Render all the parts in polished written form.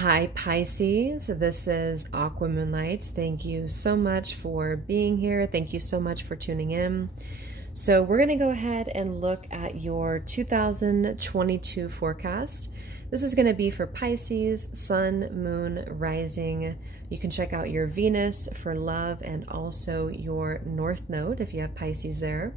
Hi Pisces, this is Aqua Moonlight. Thank you so much for being here. Thank you so much for tuning in. So we're going to go ahead and look at your 2022 forecast. This is going to be for Pisces, Sun, Moon, Rising. You can check out your Venus for love and also your North Node if you have Pisces there.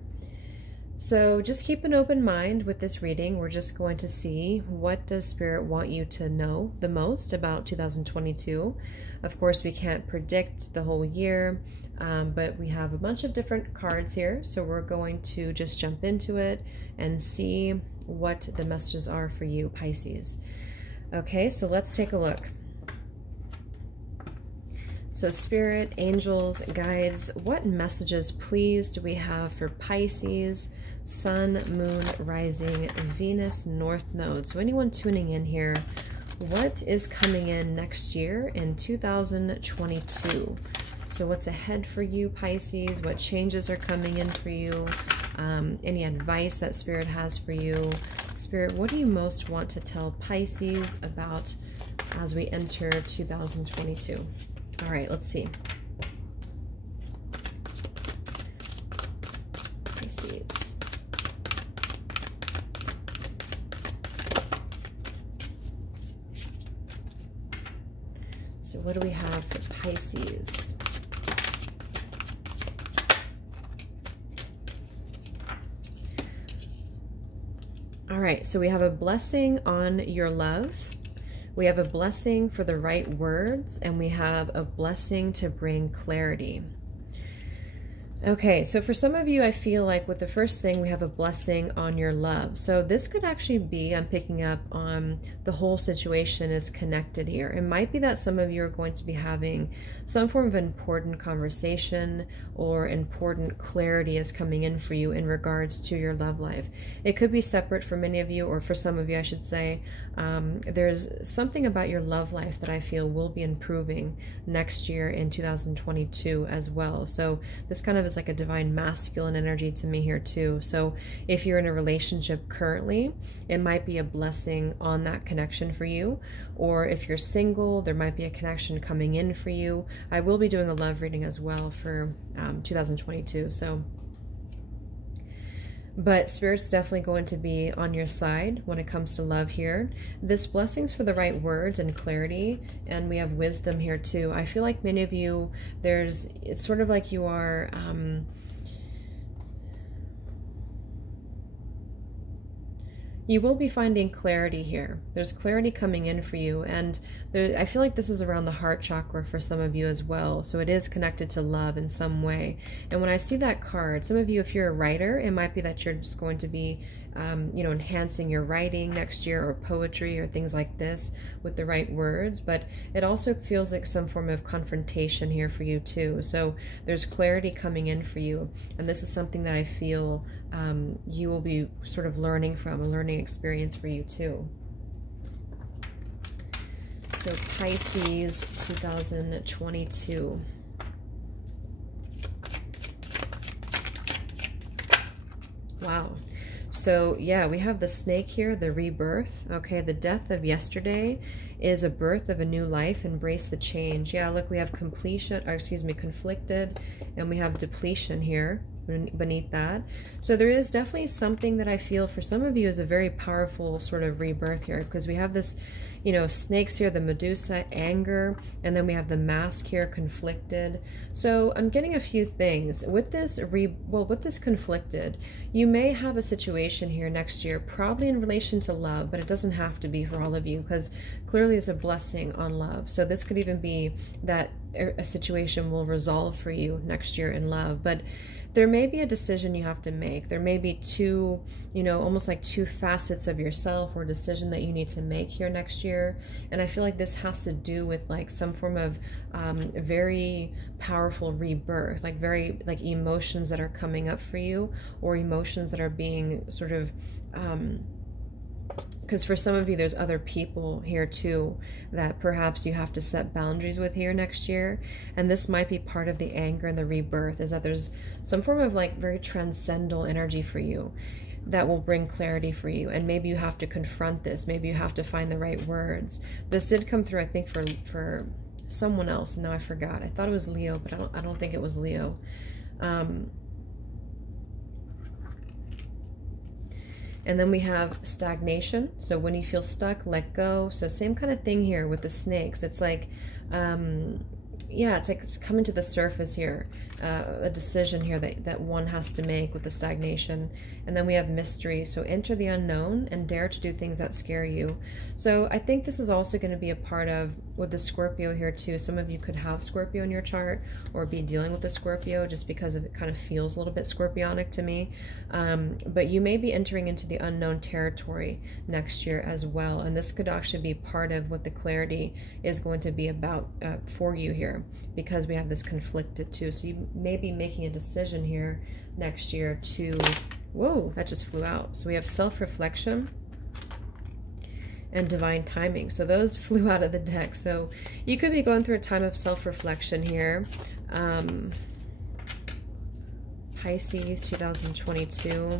So just keep an open mind with this reading. We're just going to see what does Spirit want you to know the most about 2022. Of course, we can't predict the whole year, but we have a bunch of different cards here. So we're going to just jump into it and see what the messages are for you, Pisces. Okay, so let's take a look. So Spirit, angels, guides, what messages, please, do we have for Pisces, Sun, Moon, Rising, Venus, North Node? So anyone tuning in here, what is coming in next year in 2022? So what's ahead for you, Pisces? What changes are coming in for you? Any advice that Spirit has for you? Spirit, what do you most want to tell Pisces about as we enter 2022? All right, let's see. Pisces. So what do we have for Pisces? All right, so we have a blessing on your love. We have a blessing for the right words, and we have a blessing to bring clarity. Okay, so for some of you, I feel like with the first thing, we have a blessing on your love. So this could actually be, I'm picking up on the whole situation is connected here. It might be that some of you are going to be having some form of important conversation or important clarity is coming in for you in regards to your love life. It could be separate for many of you, or for some of you, I should say. There's something about your love life that I feel will be improving next year in 2022 as well. So this kind of is like a divine masculine energy to me here too. So if you're in a relationship currently, it might be a blessing on that connection for you. Or if you're single, there might be a connection coming in for you. I will be doing a love reading as well for 2022. But Spirit's definitely going to be on your side when it comes to love here. This blessing's for the right words and clarity, and we have wisdom here too. I feel like many of you, it's sort of like you are, you will be finding clarity here. There's clarity coming in for you, and I feel like this is around the heart chakra for some of you as well. So it is connected to love in some way. And when I see that card, some of you, if you're a writer, it might be that you're just going to be enhancing your writing next year, or poetry or things like this with the right words. But it also feels like some form of confrontation here for you too. So there's clarity coming in for you, and this is something that I feel you will be sort of learning from, a learning experience for you too. So Pisces 2022. Wow. So yeah, we have the snake here, the rebirth. Okay, the death of yesterday is a birth of a new life. Embrace the change. Yeah, look, we have completion, or excuse me, conflicted, and we have depletion here beneath that. So there is definitely something that I feel for some of you is a very powerful sort of rebirth here, because we have this, snakes here, the Medusa, anger, and then we have the mask here, conflicted. So I'm getting a few things with this with this conflicted. You may have a situation here next year, probably in relation to love, but it doesn't have to be for all of you, because clearly it's a blessing on love. So this could even be that a situation will resolve for you next year in love, but there may be a decision you have to make. There may be two, almost like two facets of yourself, or decision that you need to make here next year. And I feel like this has to do with like some form of very powerful rebirth, like very like emotions that are coming up for you, or emotions that are being sort of because for some of you, there's other people here too that perhaps you have to set boundaries with here next year. And this might be part of the anger and the rebirth, is that there's some form of like very transcendental energy for you. that will bring clarity for you. And maybe you have to confront this. Maybe you have to find the right words. This did come through, I think, for someone else. Now I forgot. I thought it was Leo, but I don't think it was Leo. And then we have stagnation. So when you feel stuck, let go. So same kind of thing here with the snakes. It's like, yeah, it's like it's coming to the surface here. A decision here that one has to make with the stagnation. And then we have mystery. So enter the unknown and dare to do things that scare you. So I think this is also going to be a part of with the Scorpio here too. Some of you could have Scorpio in your chart or be dealing with a Scorpio just because it kind of feels a little bit Scorpionic to me. But you may be entering into the unknown territory next year as well. And this could actually be part of what the clarity is going to be about for you here, because we have this conflicted too. So you may be making a decision here next year to, whoa, that just flew out. So we have self-reflection and divine timing. So those flew out of the deck. So you could be going through a time of self-reflection here. Pisces 2022.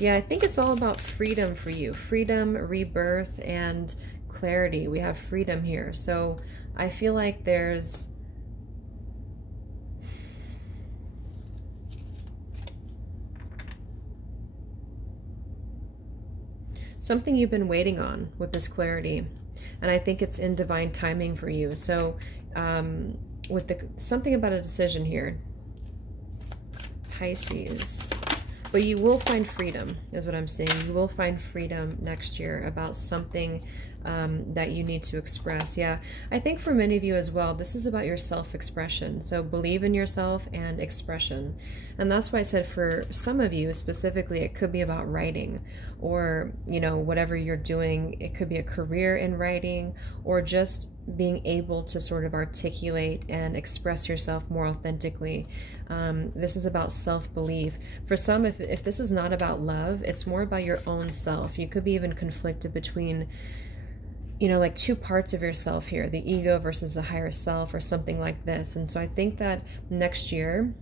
Yeah, I think it's all about freedom for you. Freedom, rebirth, and clarity. We have freedom here. So I feel like there's something you've been waiting on with this clarity, and I think it's in divine timing for you. So with something about a decision here, Pisces. But you will find freedom, is what I'm saying. You will find freedom next year about something that you need to express. Yeah, I think for many of you as well, this is about your self-expression. So believe in yourself and expression. And that's why I said for some of you specifically, it could be about writing, or, you know, whatever you're doing. It could be a career in writing, or just being able to sort of articulate and express yourself more authentically. This is about self-belief. For some, if this is not about love, it's more about your own self. You could be even conflicted between, you know, like two parts of yourself here, the ego versus the higher self, or something like this. And so I think that next year,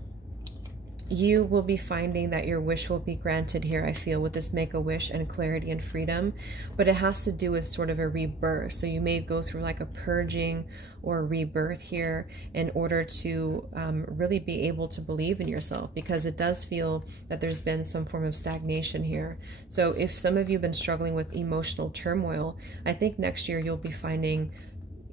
you will be finding that your wish will be granted here, I feel, with this make-a-wish and clarity and freedom. But it has to do with sort of a rebirth. So you may go through like a purging or a rebirth here in order to really be able to believe in yourself, because it does feel that there's been some form of stagnation here. So if some of you have been struggling with emotional turmoil, I think next year you'll be finding,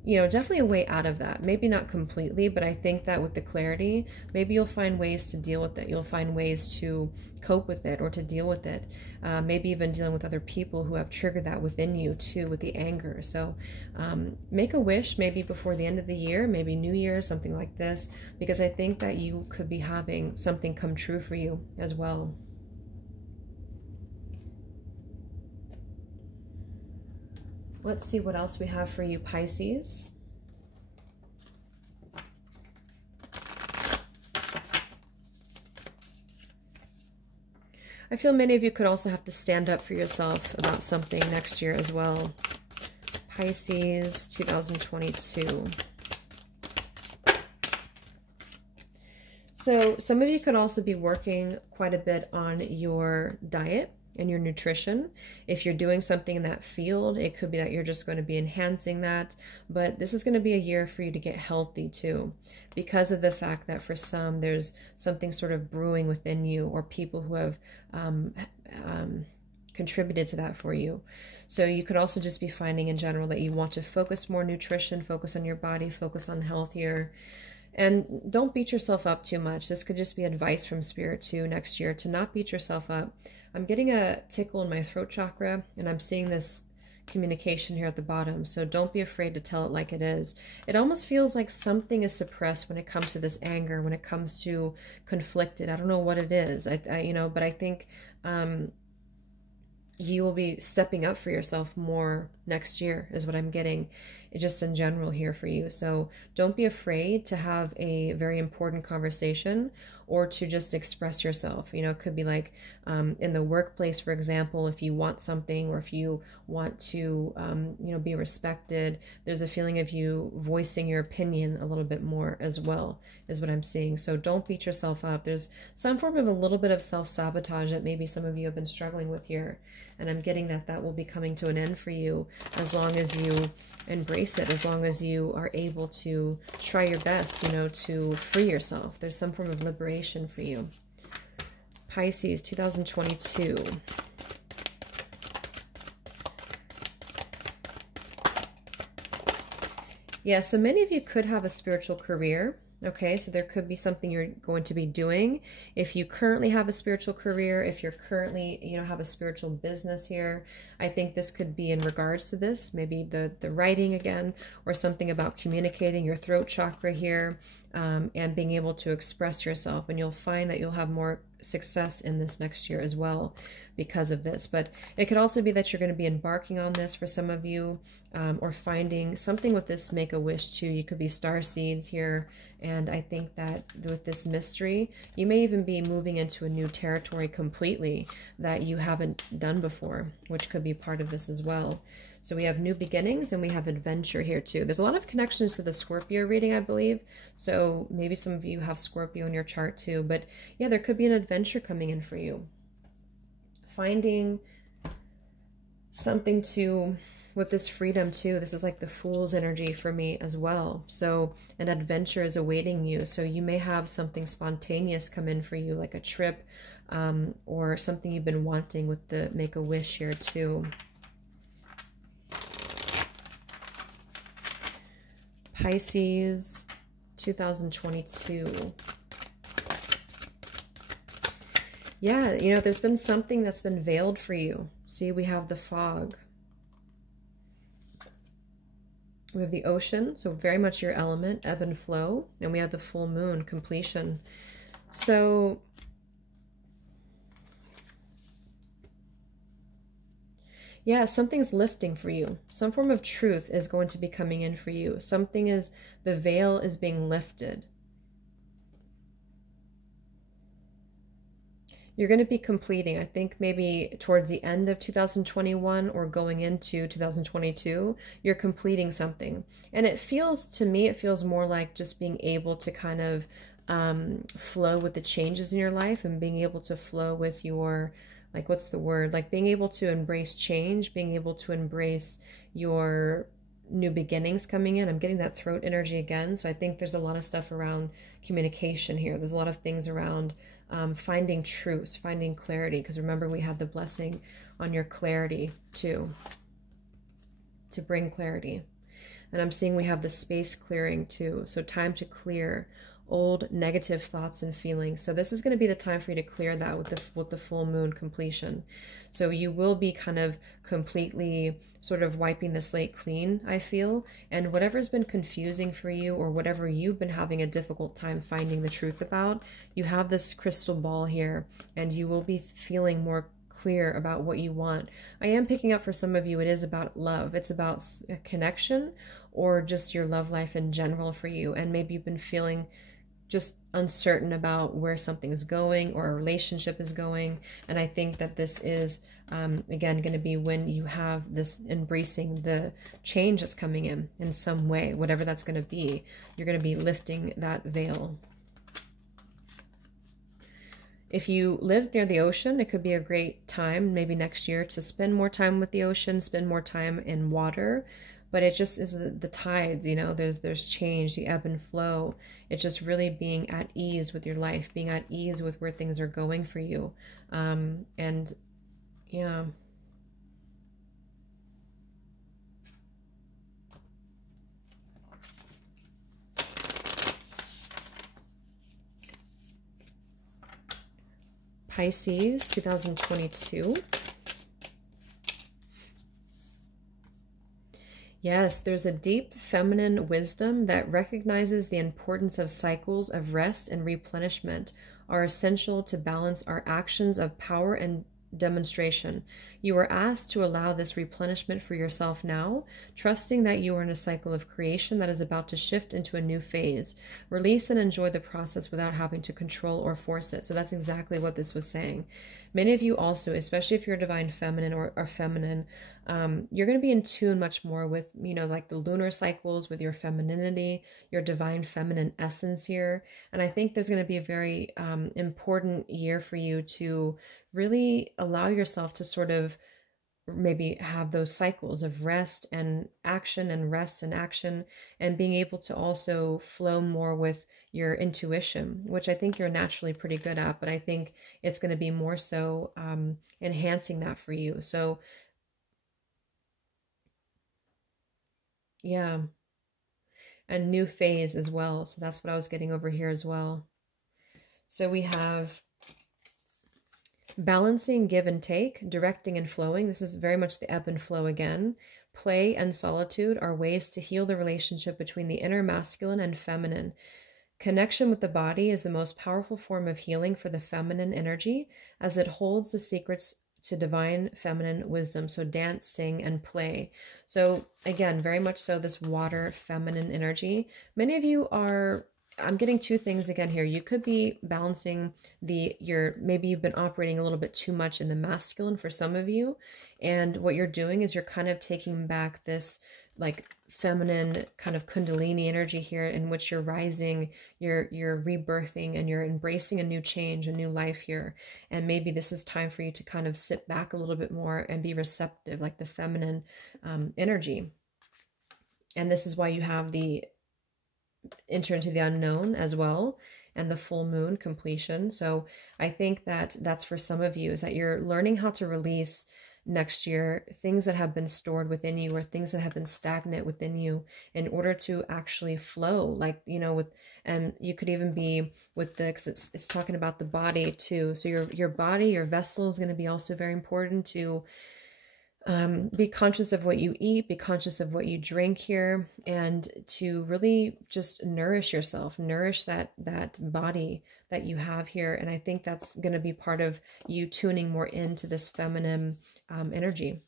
you know, definitely a way out of that. Maybe not completely, but I think that with the clarity, maybe you'll find ways to deal with it. You'll find ways to cope with it or to deal with it. Maybe even dealing with other people who have triggered that within you too, with the anger. So make a wish maybe before the end of the year, maybe New Year, something like this, because I think that you could be having something come true for you as well. Let's see what else we have for you, Pisces. I feel many of you could also have to stand up for yourself about something next year as well. Pisces 2022. So some of you could also be working quite a bit on your diet and your nutrition. If you're doing something in that field, it could be that you're just going to be enhancing that. But this is going to be a year for you to get healthy too, because of the fact that for some, there's something sort of brewing within you, or people who have contributed to that for you. So you could also just be finding in general that you want to focus more nutrition, focus on your body, focus on health here. And don't beat yourself up too much. This could just be advice from Spirit too next year, to not beat yourself up. I'm getting a tickle in my throat chakra, and I'm seeing this communication here at the bottom. So don't be afraid to tell it like it is. It almost feels like something is suppressed when it comes to this anger, when it comes to conflicted. I don't know what it is, you know, but I think you will be stepping up for yourself more next year is what I'm getting, just in general here for you. So don't be afraid to have a very important conversation or to just express yourself. You know, it could be like in the workplace, for example, if you want something or if you want to, you know, be respected, there's a feeling of you voicing your opinion a little bit more as well, is what I'm seeing. So don't beat yourself up. There's some form of a little bit of self-sabotage that maybe some of you have been struggling with here. And I'm getting that that will be coming to an end for you as long as you embrace it, as long as you are able to try your best, you know, to free yourself. There's some form of liberation for you. Pisces, 2022. Yeah, so many of you could have a spiritual career. Okay, so there could be something you're going to be doing. If you currently have a spiritual career, if you're currently, you know, have a spiritual business here, I think this could be in regards to this, maybe the writing again, or something about communicating your throat chakra here, and being able to express yourself. And you'll find that you'll have more success in this next year as well because of this. But it could also be that you're going to be embarking on this for some of you, or finding something with this Make-A-Wish too. You could be star seeds here. And I think that with this mystery, you may even be moving into a new territory completely that you haven't done before, which could be part of this as well. So we have new beginnings and we have adventure here too. There's a lot of connections to the Scorpio reading, I believe. So maybe some of you have Scorpio in your chart too. But yeah, there could be an adventure coming in for you. Finding something to... with this freedom too, this is like the Fool's energy for me as well. So an adventure is awaiting you. So you may have something spontaneous come in for you, like a trip, or something you've been wanting with the Make-A-Wish here too. Pisces, 2022. Yeah, you know, there's been something that's been veiled for you. See, we have the fog. We have the ocean, so very much your element, ebb and flow. And we have the full moon, completion. So yeah, something's lifting for you. Some form of truth is going to be coming in for you. Something is, the veil is being lifted. You're going to be completing, I think maybe towards the end of 2021 or going into 2022, you're completing something. And it feels, to me, it feels more like just being able to kind of flow with the changes in your life and being able to flow with your, like, what's the word? Like being able to embrace change, being able to embrace your new beginnings coming in. I'm getting that throat energy again. So I think there's a lot of stuff around communication here. There's a lot of things around finding truths, finding clarity. Because remember, we had the blessing on your clarity too, to bring clarity. And I'm seeing we have the space clearing too. So time to clear old negative thoughts and feelings. So this is going to be the time for you to clear that with the full moon completion. So you will be kind of completely sort of wiping the slate clean, I feel. And whatever's been confusing for you, or whatever you've been having a difficult time finding the truth about, you have this crystal ball here, and you will be feeling more clear about what you want. I am picking up for some of you, it is about love. It's about a connection, or just your love life in general for you. And maybe you've been feeling just uncertain about where something's going or a relationship is going. And I think that this is, again, going to be when you have this embracing the change that's coming in some way, whatever that's going to be. You're going to be lifting that veil. If you live near the ocean, it could be a great time, maybe next year, to spend more time with the ocean, spend more time in water. But it just is the tides, you know, there's change, the ebb and flow. It's just really being at ease with your life, being at ease with where things are going for you. And yeah. Pisces, 2022. Yes, there's a deep feminine wisdom that recognizes the importance of cycles of rest and replenishment are essential to balance our actions of power and demonstration. You are asked to allow this replenishment for yourself now, trusting that you are in a cycle of creation that is about to shift into a new phase. Release and enjoy the process without having to control or force it. So that's exactly what this was saying. Many of you also, especially if you're divine feminine or feminine, you're going to be in tune much more with, you know, like the lunar cycles, with your femininity, your divine feminine essence here. And I think there's going to be a very important year for you to really allow yourself to sort of maybe have those cycles of rest and action and rest and action, and being able to also flow more with your intuition, which I think you're naturally pretty good at, but I think it's going to be more so enhancing that for you. So yeah, a new phase as well. So that's what I was getting over here as well. So we have balancing, give and take, directing and flowing. This is very much the ebb and flow again. Play and solitude are ways to heal the relationship between the inner masculine and feminine. Connection with the body is the most powerful form of healing for the feminine energy, as it holds the secrets to divine feminine wisdom. So dance, sing, and play. So again, very much so this water feminine energy. Many of you are, I'm getting two things again here. You could be balancing maybe you've been operating a little bit too much in the masculine for some of you. And what you're doing is you're kind of taking back this like feminine kind of kundalini energy here, in which you're rising, you're rebirthing, and you're embracing a new change, a new life here. And maybe this is time for you to kind of sit back a little bit more and be receptive, like the feminine energy. And this is why you have the enter into the unknown as well, and the full moon completion. So I think that that's for some of you, is that you're learning how to release next year things that have been stored within you, or things that have been stagnant within you, in order to actually flow, like, you know, with, and you could even be with the, because it's talking about the body too. So your body, your vessel is going to be also very important to be conscious of what you eat, be conscious of what you drink here, and to really just nourish yourself, nourish that body that you have here. And I think that's going to be part of you tuning more into this feminine energy.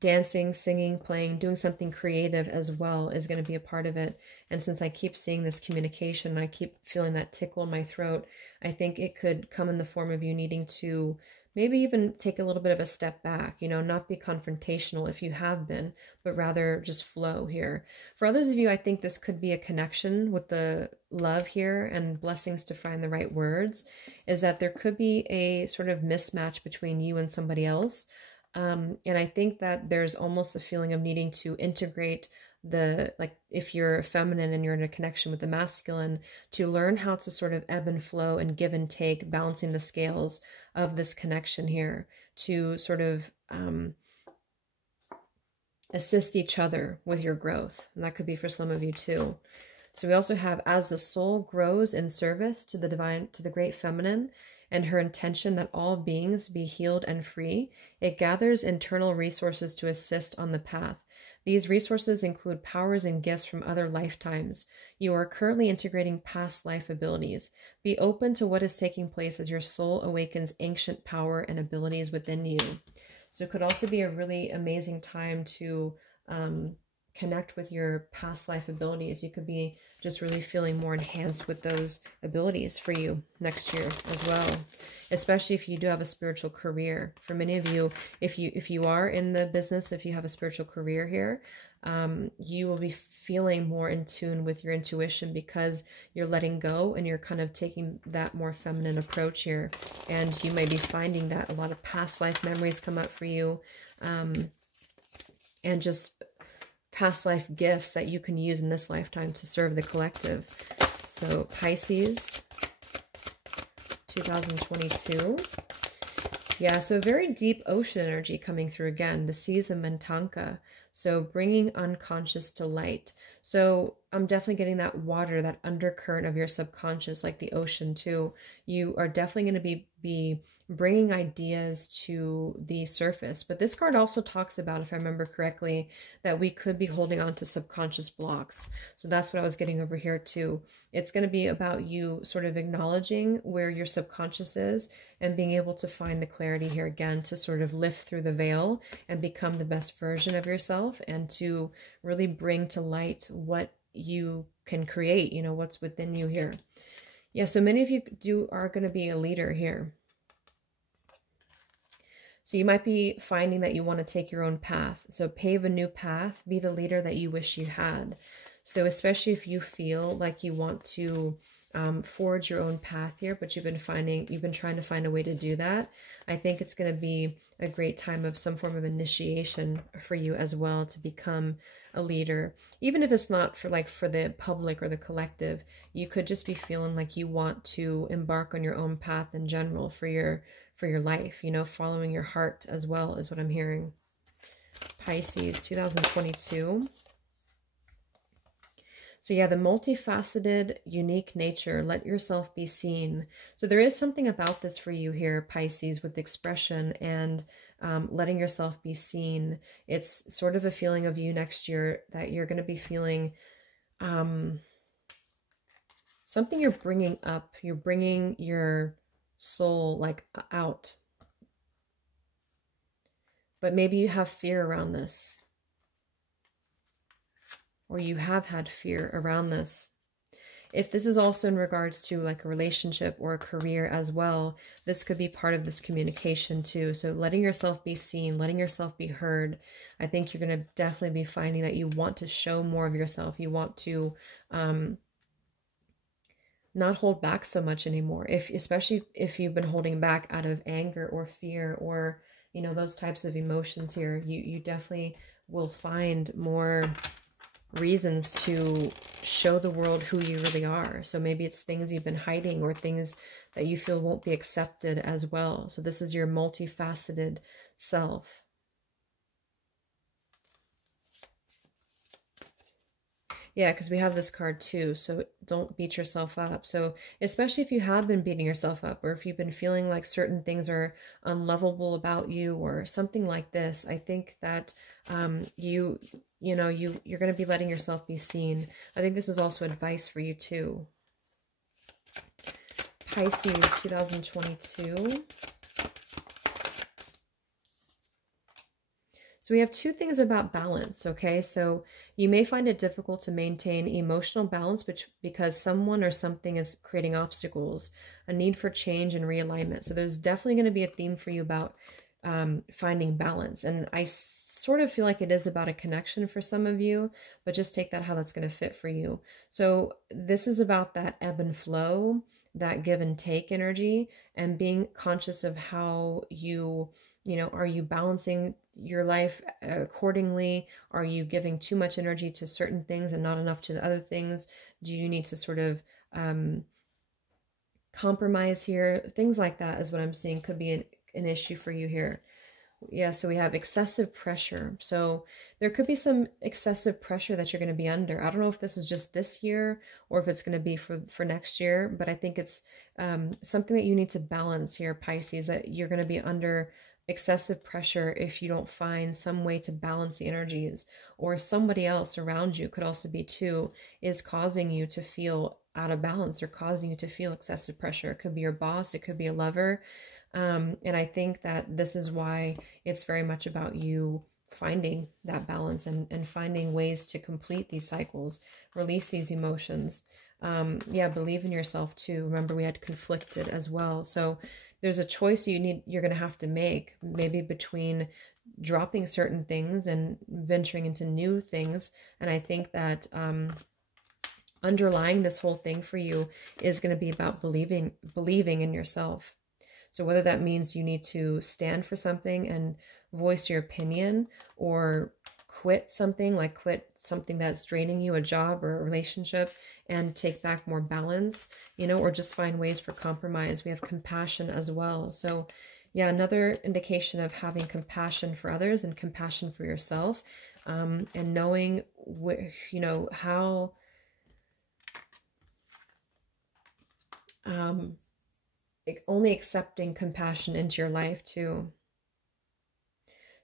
Dancing, singing, playing, doing something creative as well is going to be a part of it. And since I keep seeing this communication, and I keep feeling that tickle in my throat, I think it could come in the form of you needing to maybe even take a little bit of a step back, you know, not be confrontational if you have been, but rather just flow here. For others of you, I think this could be a connection with the love here, and blessings to find the right words, is that there could be a sort of mismatch between you and somebody else. And I think that there's almost a feeling of needing to integrate like if you're feminine and you're in a connection with the masculine, to learn how to sort of ebb and flow and give and take, balancing the scales of this connection here, to sort of assist each other with your growth. And that could be for some of you too. So we also have, as the soul grows in service to the divine, to the great feminine, and her intention that all beings be healed and free, it gathers internal resources to assist on the path. These resources include powers and gifts from other lifetimes. You are currently integrating past life abilities. Be open to what is taking place as your soul awakens ancient power and abilities within you. So it could also be a really amazing time to connect with your past life abilities. You could be just really feeling more enhanced with those abilities for you next year as well, especially if you do have a spiritual career. For many of you, if you are in the business, if you have a spiritual career here, you will be feeling more in tune with your intuition, because you're letting go and you're kind of taking that more feminine approach here. And you may be finding that a lot of past life memories come up for you, and just past life gifts that you can use in this lifetime to serve the collective. So Pisces, 2022. Yeah, so very deep ocean energy coming through again. The seas of Mintanka. So bringing unconscious to light. So I'm definitely getting that water, that undercurrent of your subconscious, like the ocean too. You are definitely going to be bringing ideas to the surface. But this card also talks about, if I remember correctly, that we could be holding on to subconscious blocks. So that's what I was getting over here too. It's going to be about you sort of acknowledging where your subconscious is and being able to find the clarity here again to sort of lift through the veil and become the best version of yourself, and to really bring to light what you can create, you know, what's within you here. Yeah, so many of you are going to be a leader here. So you might be finding that you want to take your own path. So pave a new path, be the leader that you wish you had. So especially if you feel like you want to forge your own path here, but you've been trying to find a way to do that, I think it's going to be a great time of some form of initiation for you as well, to become a leader. Even if it's not for the public or the collective, you could just be feeling like you want to embark on your own path in general for your life, you know, following your heart as well, is what I'm hearing. Pisces, 2022. So yeah, the multifaceted, unique nature, let yourself be seen. So there is something about this for you here, Pisces, with expression and letting yourself be seen. It's sort of a feeling of you next year that you're going to be feeling something you're bringing up. You're bringing your soul like out. But maybe you have fear around this, or you have had fear around this. If this is also in regards to like a relationship or a career as well, this could be part of this communication too. So letting yourself be seen, letting yourself be heard. I think you're going to definitely be finding that you want to show more of yourself. You want to not hold back so much anymore. Especially if you've been holding back out of anger or fear or, you know, those types of emotions here, you definitely will find more reasons to show the world who you really are. So maybe it's things you've been hiding or things that you feel won't be accepted as well. So this is your multifaceted self. Yeah, because we have this card too, so don't beat yourself up. So especially if you have been beating yourself up, or if you've been feeling like certain things are unlovable about you or something like this, I think that you're going to be letting yourself be seen. I think this is also advice for you too. Pisces, 2022. So we have two things about balance, okay? So you may find it difficult to maintain emotional balance because someone or something is creating obstacles, a need for change and realignment. So there's definitely going to be a theme for you about finding balance. And I sort of feel like it is about a connection for some of you, but just take that how that's going to fit for you. So this is about that ebb and flow, that give and take energy, and being conscious of how are you balancing your life accordingly? Are you giving too much energy to certain things and not enough to the other things? Do you need to sort of compromise here? Things like that is what I'm seeing could be an issue for you here. Yeah, so we have excessive pressure. So there could be some excessive pressure that you're going to be under. I don't know if this is just this year or if it's going to be for next year, but I think it's something that you need to balance here, Pisces, that you're going to be under excessive pressure if you don't find some way to balance the energies, or somebody else around you could also be too, is causing you to feel out of balance or causing you to feel excessive pressure. It could be your boss, it could be a lover. And I think that this is why it's very much about you finding that balance and finding ways to complete these cycles, release these emotions. Yeah, believe in yourself too. Remember, we had conflicted as well. So there's a choice you're going to have to make, maybe between dropping certain things and venturing into new things. And I think that underlying this whole thing for you is going to be about believing in yourself. So whether that means you need to stand for something and voice your opinion, or quit something that's draining you, a job or a relationship, and take back more balance, or just find ways for compromise. We have compassion as well. So yeah, another indication of having compassion for others and compassion for yourself, and knowing how only accepting compassion into your life too.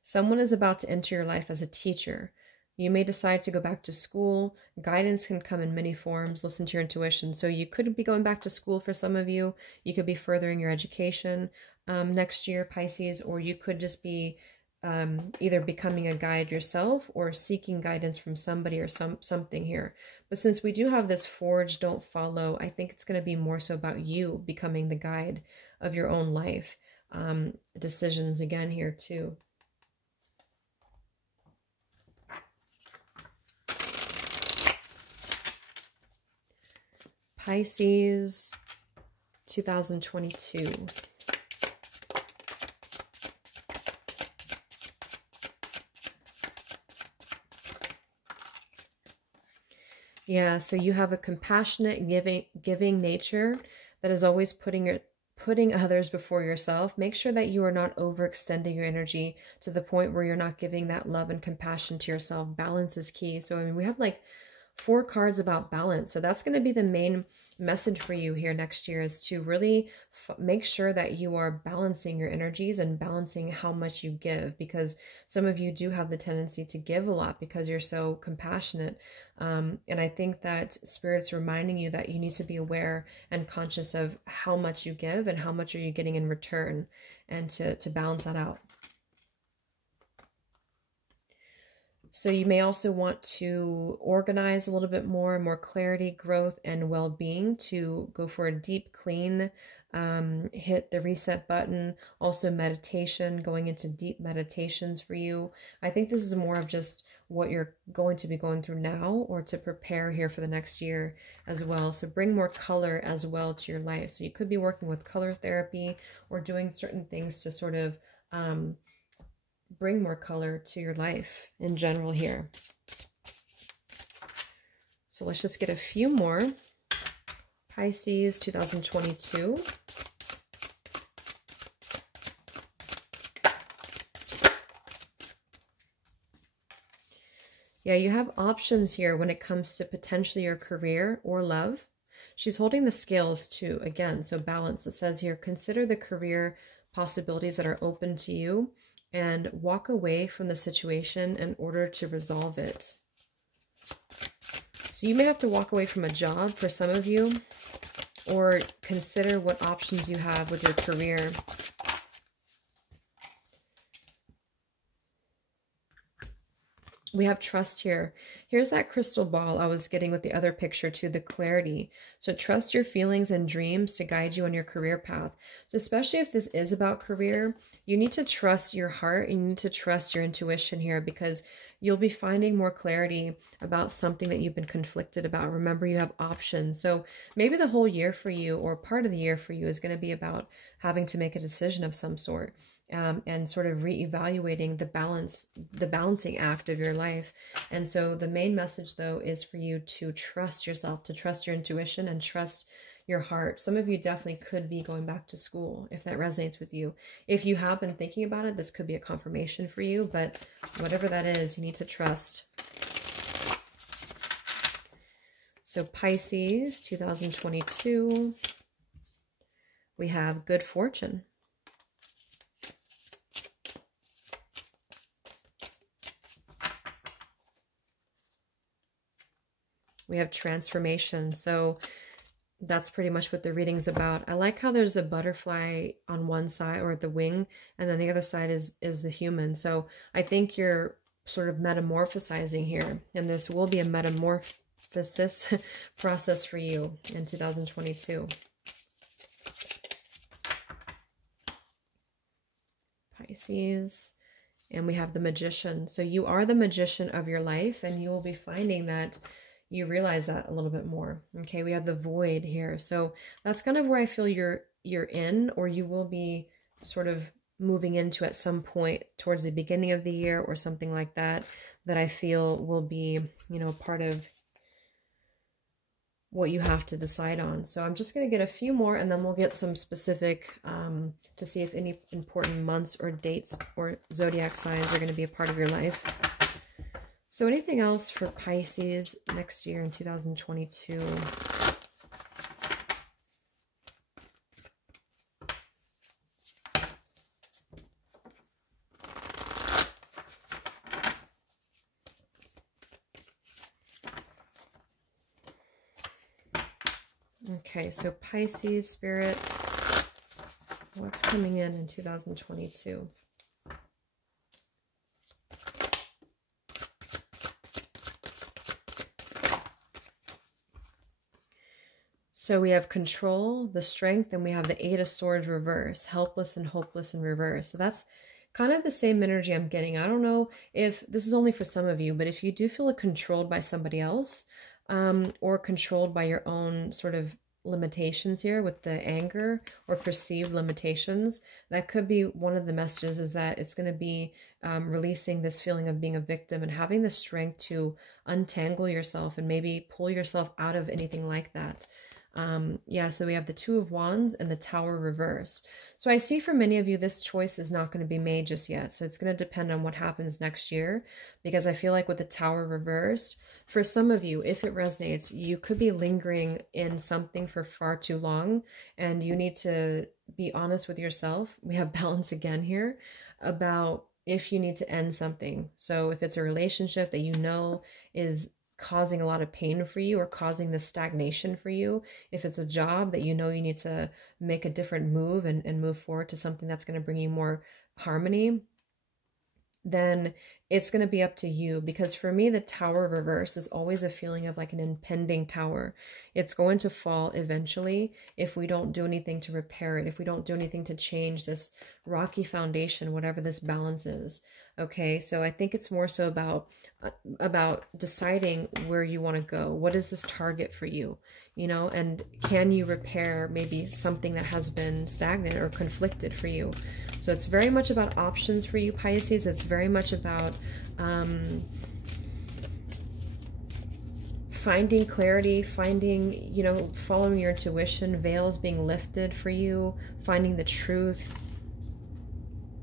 Someone is about to enter your life as a teacher. You may decide to go back to school. Guidance can come in many forms. Listen to your intuition. So you could be going back to school for some of you. You could be furthering your education next year, Pisces, or you could just be either becoming a guide yourself or seeking guidance from somebody or something here. But since we do have this forge, don't follow, I think it's going to be more so about you becoming the guide of your own life. Decisions again here too. Pisces 2022. Yeah, so you have a compassionate, giving nature that is always putting others before yourself. Make sure that you are not overextending your energy to the point where you're not giving that love and compassion to yourself. Balance is key. So, I mean, we have like 4 cards about balance. So that's going to be the main message for you here next year, is to really make sure that you are balancing your energies and balancing how much you give, because some of you do have the tendency to give a lot because you're so compassionate. And I think that Spirit's reminding you that you need to be aware and conscious of how much you give and how much are you getting in return, and to balance that out. So you may also want to organize a little bit more clarity, growth, and well-being, to go for a deep clean, hit the reset button. Also meditation, going into deep meditations for you. I think this is more of just what you're going to be going through now, or to prepare here for the next year as well. So bring more color as well to your life. So you could be working with color therapy or doing certain things to sort of bring more color to your life in general here. So let's just get a few more. Pisces 2022. Yeah, you have options here when it comes to potentially your career or love. She's holding the scales too, again, so balance. It says here, consider the career possibilities that are open to you and walk away from the situation in order to resolve it. So you may have to walk away from a job for some of you, or consider what options you have with your career. We have trust here. Here's that crystal ball I was getting with the other picture too, the clarity. So trust your feelings and dreams to guide you on your career path. So especially if this is about career, you need to trust your heart and you need to trust your intuition here, because you'll be finding more clarity about something that you've been conflicted about. Remember, you have options. So maybe the whole year for you, or part of the year for you, is going to be about having to make a decision of some sort. And sort of reevaluating the balancing act of your life. And so the main message though is for you to trust yourself, to trust your intuition and trust your heart. Some of you definitely could be going back to school if that resonates with you. If you have been thinking about it, this could be a confirmation for you, but whatever that is, you need to trust. So Pisces 2022, we have good fortune. We have transformation. So that's pretty much what the reading's about. I like how there's a butterfly on one side, or the wing, and then the other side is the human. So I think you're sort of metamorphosizing here, and this will be a metamorphosis process for you in 2022. Pisces. And we have the Magician. So you are the magician of your life, and you will be finding that you realize that a little bit more. Okay, we have the Void here. So that's kind of where I feel you're in, or you will be sort of moving into at some point towards the beginning of the year or something like that, that I feel will be, you know, part of what you have to decide on. So I'm just going to get a few more, and then we'll get some specific to see if any important months or dates or zodiac signs are going to be a part of your life. So anything else for Pisces next year in 2022? Okay, so Pisces spirit, what's coming in 2022? So we have control, the strength, and we have the Eight of Swords reverse, helpless and hopeless in reverse. So that's kind of the same energy I'm getting. I don't know if this is only for some of you, but if you do feel controlled by somebody else, or controlled by your own sort of limitations here with the anger or perceived limitations, that could be one of the messages, is that it's going to be releasing this feeling of being a victim and having the strength to untangle yourself and maybe pull yourself out of anything like that. Yeah, so we have the Two of Wands and the Tower reversed. So I see for many of you, this choice is not going to be made just yet. So it's going to depend on what happens next year, because I feel like with the Tower reversed, for some of you, if it resonates, you could be lingering in something for far too long, and you need to be honest with yourself. We have balance again here about if you need to end something. So if it's a relationship that you know is causing a lot of pain for you or causing the stagnation for you, if it's a job that you know you need to make a different move and move forward to something that's going to bring you more harmony, then it's going to be up to you. Because for me, the Tower reverse is always a feeling of like an impending tower. It's going to fall eventually if we don't do anything to repair it, if we don't do anything to change this rocky foundation, whatever this balance is. Okay, so I think it's more so about deciding where you want to go. What is this target for you? You know, and can you repair maybe something that has been stagnant or conflicted for you? So it's very much about options for you, Pisces. It's very much about finding clarity, finding, you know, following your intuition, veils being lifted for you, finding the truth,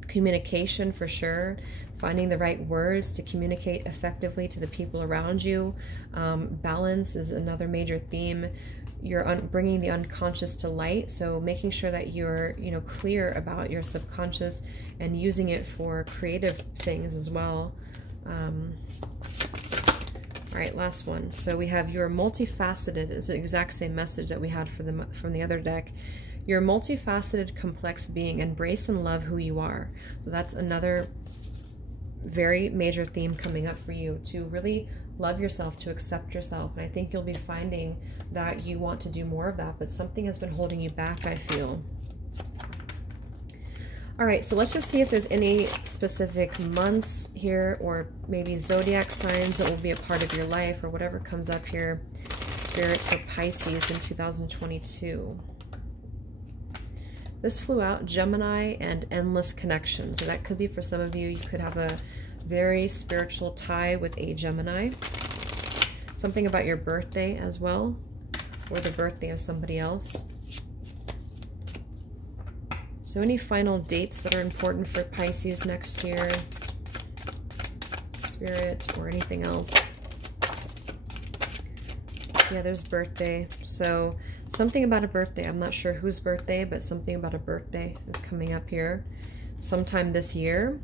communication for sure, finding the right words to communicate effectively to the people around you. Balance is another major theme. You're bringing the unconscious to light, so making sure that you're, you know, clear about your subconscious and using it for creative things as well. All right, last one. So we have you're multifaceted. It's the exact same message that we had from the other deck. You're a multifaceted, complex being. Embrace and love who you are. So that's another very major theme coming up for you, to really love yourself, to accept yourself. And I think you'll be finding that you want to do more of that, but something has been holding you back, I feel. All right, so let's just see if there's any specific months here or maybe zodiac signs that will be a part of your life or whatever comes up here, Spirit, for Pisces in 2022. This flew out, Gemini and endless connections. So that could be for some of you. You could have a very spiritual tie with a Gemini. Something about your birthday as well, or the birthday of somebody else. So any final dates that are important for Pisces next year, Spirit, or anything else? Yeah, there's birthday. So something about a birthday. I'm not sure whose birthday, but something about a birthday is coming up here. Sometime this year.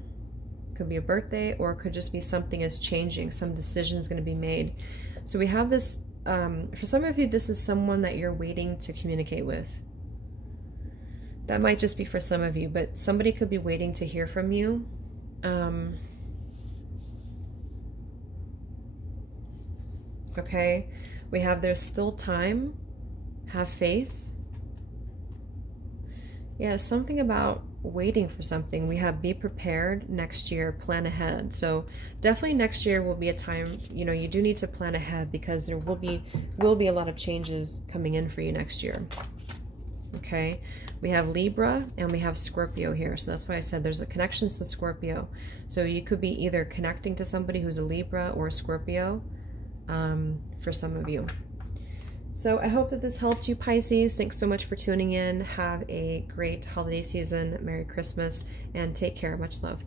Could be a birthday, or it could just be something is changing. Some decision is going to be made. So we have this, for some of you, this is someone that you're waiting to communicate with. That might just be for some of you, but somebody could be waiting to hear from you. Okay, we have there's still time. Have faith. Yeah, something about waiting for something. We have be prepared next year, plan ahead. So definitely next year will be a time, you know, you do need to plan ahead, because there will be a lot of changes coming in for you next year. Okay, we have Libra and we have Scorpio here. So that's why I said there's a connection to Scorpio. So you could be either connecting to somebody who's a Libra or a Scorpio, for some of you. So I hope that this helped you, Pisces. Thanks so much for tuning in. Have a great holiday season. Merry Christmas, and take care. Much love.